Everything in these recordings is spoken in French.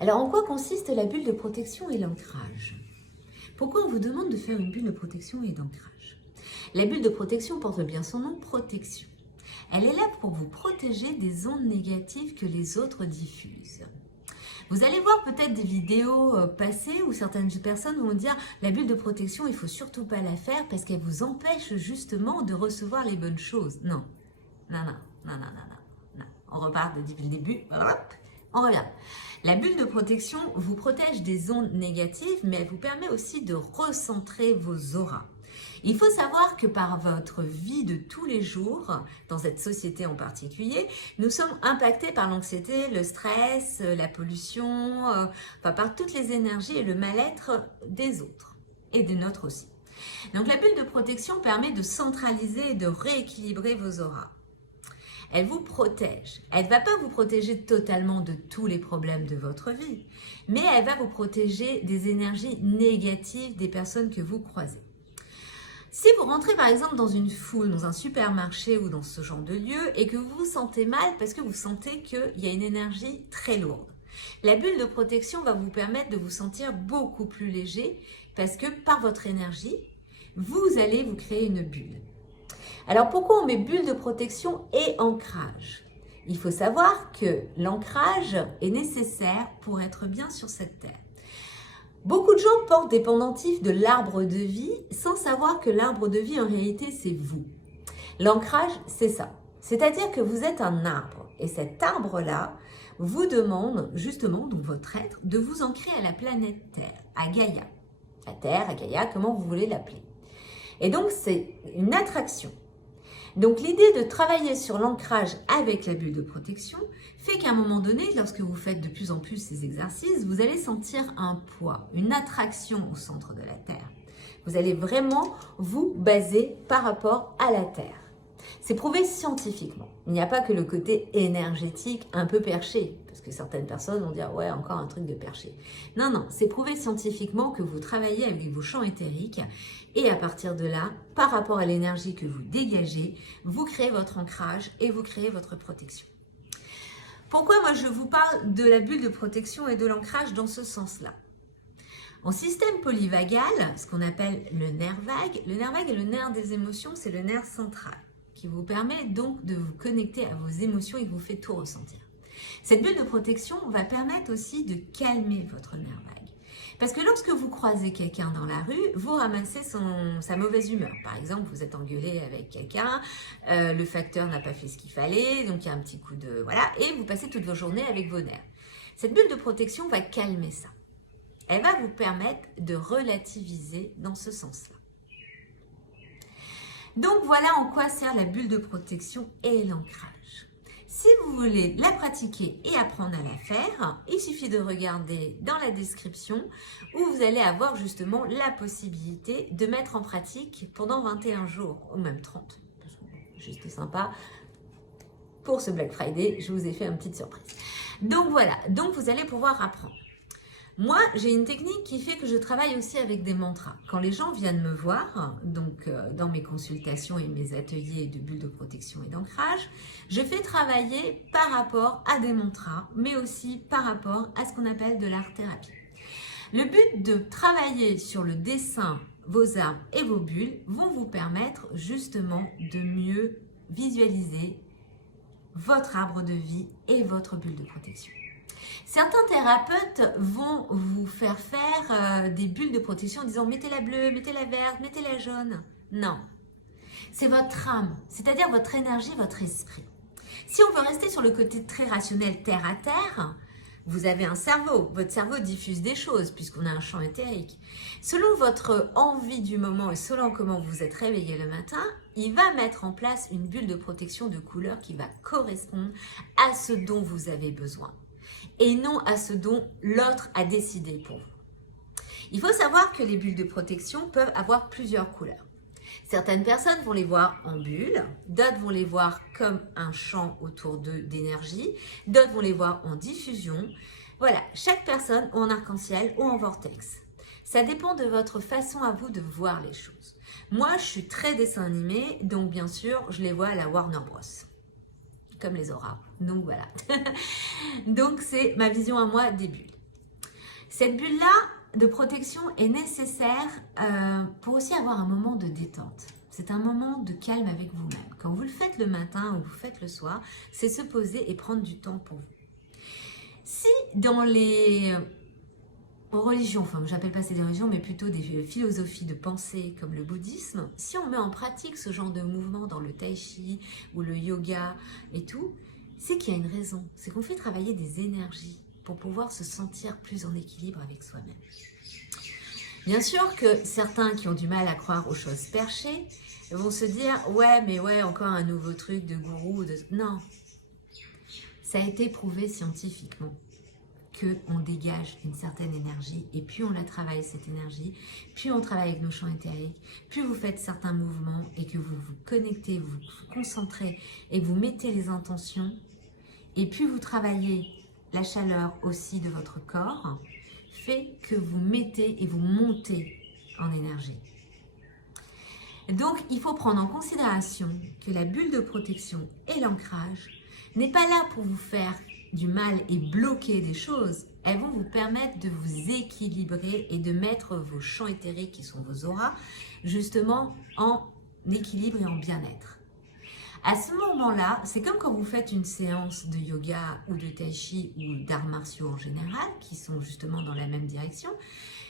Alors, en quoi consiste la bulle de protection et l'ancrage? Pourquoi on vous demande de faire une bulle de protection et d'ancrage? La bulle de protection porte bien son nom, protection. Elle est là pour vous protéger des ondes négatives que les autres diffusent. Vous allez voir peut-être des vidéos passées où certaines personnes vont dire la bulle de protection, il ne faut surtout pas la faire parce qu'elle vous empêche justement de recevoir les bonnes choses. Non, non, non, non, non, non, non. On repart depuis le début. Hop, on revient. La bulle de protection vous protège des ondes négatives, mais elle vous permet aussi de recentrer vos auras. Il faut savoir que par votre vie de tous les jours, dans cette société en particulier, nous sommes impactés par l'anxiété, le stress, la pollution, par toutes les énergies et le mal-être des autres et des nôtres aussi. Donc la bulle de protection permet de centraliser et de rééquilibrer vos auras. Elle vous protège. Elle ne va pas vous protéger totalement de tous les problèmes de votre vie, mais elle va vous protéger des énergies négatives des personnes que vous croisez. Si vous rentrez par exemple dans une foule, dans un supermarché ou dans ce genre de lieu et que vous vous sentez mal parce que vous sentez qu'il y a une énergie très lourde, la bulle de protection va vous permettre de vous sentir beaucoup plus léger parce que par votre énergie, vous allez vous créer une bulle. Alors pourquoi on met bulle de protection et ancrage? Il faut savoir que l'ancrage est nécessaire pour être bien sur cette terre. Beaucoup de gens portent des pendentifs de l'arbre de vie sans savoir que l'arbre de vie en réalité c'est vous. L'ancrage c'est ça, c'est-à-dire que vous êtes un arbre et cet arbre-là vous demande justement, donc votre être, de vous ancrer à la planète Terre, à Gaïa. La Terre, à Gaïa, comment vous voulez l'appeler. Et donc c'est une attraction. Donc l'idée de travailler sur l'ancrage avec la bulle de protection fait qu'à un moment donné, lorsque vous faites de plus en plus ces exercices, vous allez sentir un poids, une attraction au centre de la Terre. Vous allez vraiment vous baser par rapport à la Terre. C'est prouvé scientifiquement. Il n'y a pas que le côté énergétique un peu perché, parce que certaines personnes vont dire « ouais, encore un truc de perché ». Non, non, c'est prouvé scientifiquement que vous travaillez avec vos champs éthériques et à partir de là, par rapport à l'énergie que vous dégagez, vous créez votre ancrage et vous créez votre protection. Pourquoi moi je vous parle de la bulle de protection et de l'ancrage dans ce sens-là? En système polyvagal, ce qu'on appelle le nerf vague est le nerf des émotions, c'est le nerf central qui vous permet donc de vous connecter à vos émotions et vous fait tout ressentir. Cette bulle de protection va permettre aussi de calmer votre nerf vague. Parce que lorsque vous croisez quelqu'un dans la rue, vous ramassez sa mauvaise humeur. Par exemple, vous êtes engueulé avec quelqu'un, le facteur n'a pas fait ce qu'il fallait, donc il y a un petit coup de... Voilà, et vous passez toute vos journées avec vos nerfs. Cette bulle de protection va calmer ça. Elle va vous permettre de relativiser dans ce sens-là. Donc voilà en quoi sert la bulle de protection et l'ancrage. Si vous voulez la pratiquer et apprendre à la faire, il suffit de regarder dans la description où vous allez avoir justement la possibilité de mettre en pratique pendant 21 jours ou même 30. Juste sympa. Pour ce Black Friday, je vous ai fait une petite surprise. Donc voilà, donc vous allez pouvoir apprendre. Moi, j'ai une technique qui fait que je travaille aussi avec des mantras. Quand les gens viennent me voir, donc dans mes consultations et mes ateliers de bulles de protection et d'ancrage, je fais travailler par rapport à des mantras, mais aussi par rapport à ce qu'on appelle de l'art-thérapie. Le but de travailler sur le dessin, vos arbres et vos bulles vont vous permettre justement de mieux visualiser votre arbre de vie et votre bulle de protection. Certains thérapeutes vont vous faire des bulles de protection en disant « mettez-la bleue, mettez-la verte, mettez-la jaune ». Non, c'est votre âme, c'est-à-dire votre énergie, votre esprit. Si on veut rester sur le côté très rationnel, terre à terre, vous avez un cerveau. Votre cerveau diffuse des choses puisqu'on a un champ éthérique. Selon votre envie du moment et selon comment vous êtes réveillé le matin, il va mettre en place une bulle de protection de couleur qui va correspondre à ce dont vous avez besoin et non à ce dont l'autre a décidé pour vous. Il faut savoir que les bulles de protection peuvent avoir plusieurs couleurs. Certaines personnes vont les voir en bulles, d'autres vont les voir comme un champ autour d'eux d'énergie, d'autres vont les voir en diffusion. Voilà, chaque personne ou en arc-en-ciel ou en vortex. Ça dépend de votre façon à vous de voir les choses. Moi, je suis très dessin animé, donc bien sûr, je les vois à la Warner Bros. Comme les auras. Donc voilà. Donc c'est ma vision à moi des bulles. Cette bulle-là de protection est nécessaire pour aussi avoir un moment de détente. C'est un moment de calme avec vous-même. Quand vous le faites le matin ou vous le faites le soir, c'est se poser et prendre du temps pour vous. Si dans les religions, enfin j'appelle pas ça des religions, mais plutôt des philosophies de pensée comme le bouddhisme, si on met en pratique ce genre de mouvement dans le tai chi ou le yoga et tout, c'est qu'il y a une raison. C'est qu'on fait travailler des énergies pour pouvoir se sentir plus en équilibre avec soi-même. Bien sûr que certains qui ont du mal à croire aux choses perchées vont se dire « ouais, mais ouais, encore un nouveau truc de gourou. » Non, ça a été prouvé scientifiquement qu'on dégage une certaine énergie et plus on la travaille cette énergie, plus on travaille avec nos champs éthériques, plus vous faites certains mouvements et que vous vous connectez, vous vous concentrez et vous mettez les intentions et plus vous travaillez la chaleur aussi de votre corps, fait que vous mettez et vous montez en énergie. Donc, il faut prendre en considération que la bulle de protection et l'ancrage n'est pas là pour vous faire du mal et bloquer des choses. Elles vont vous permettre de vous équilibrer et de mettre vos champs éthériques, qui sont vos auras, justement en équilibre et en bien-être. À ce moment-là, c'est comme quand vous faites une séance de yoga ou de tai chi ou d'arts martiaux en général, qui sont justement dans la même direction,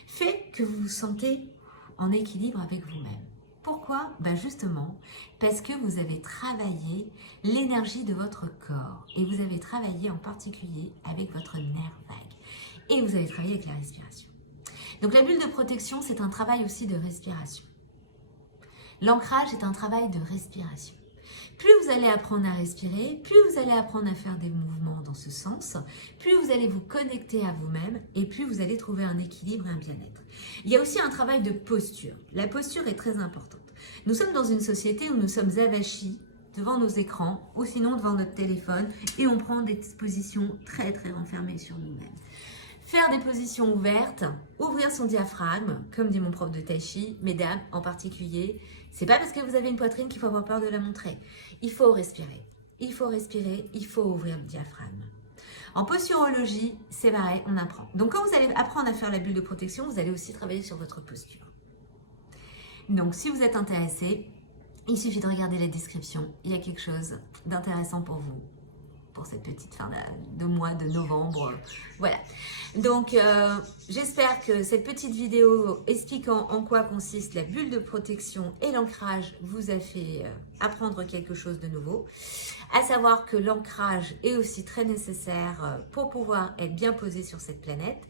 fait que vous vous sentez en équilibre avec vous-même. Pourquoi? Ben justement, parce que vous avez travaillé l'énergie de votre corps et vous avez travaillé en particulier avec votre nerf vague et vous avez travaillé avec la respiration. Donc la bulle de protection, c'est un travail aussi de respiration. L'ancrage est un travail de respiration. Plus vous allez apprendre à respirer, plus vous allez apprendre à faire des mouvements dans ce sens, plus vous allez vous connecter à vous-même et plus vous allez trouver un équilibre et un bien-être. Il y a aussi un travail de posture. La posture est très importante. Nous sommes dans une société où nous sommes avachis devant nos écrans ou sinon devant notre téléphone et on prend des positions très très renfermées sur nous-mêmes. Faire des positions ouvertes, ouvrir son diaphragme, comme dit mon prof de tai chi, mesdames en particulier, c'est pas parce que vous avez une poitrine qu'il faut avoir peur de la montrer. Il faut respirer, il faut ouvrir le diaphragme. En posturologie, c'est pareil, on apprend. Donc quand vous allez apprendre à faire la bulle de protection, vous allez aussi travailler sur votre posture. Donc si vous êtes intéressé, il suffit de regarder la description, il y a quelque chose d'intéressant pour vous. Pour cette petite fin de mois de novembre. Voilà. Donc, j'espère que cette petite vidéo expliquant en quoi consiste la bulle de protection et l'ancrage vous a fait apprendre quelque chose de nouveau. À savoir que l'ancrage est aussi très nécessaire pour pouvoir être bien posé sur cette planète.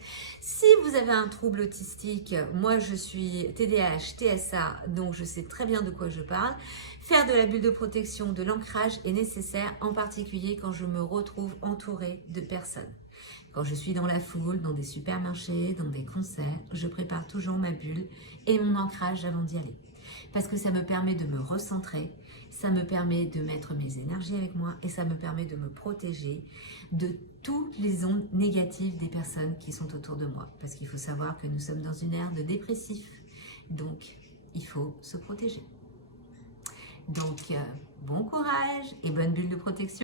Si vous avez un trouble autistique, moi je suis TDAH, TSA, donc je sais très bien de quoi je parle. Faire de la bulle de protection, de l'ancrage est nécessaire, en particulier quand je me retrouve entourée de personnes. Quand je suis dans la foule, dans des supermarchés, dans des concerts, je prépare toujours ma bulle et mon ancrage avant d'y aller. Parce que ça me permet de me recentrer, ça me permet de mettre mes énergies avec moi et ça me permet de me protéger de toutes les ondes négatives des personnes qui sont autour de moi. Parce qu'il faut savoir que nous sommes dans une ère de dépressif, donc il faut se protéger. Donc, bon courage et bonne bulle de protection.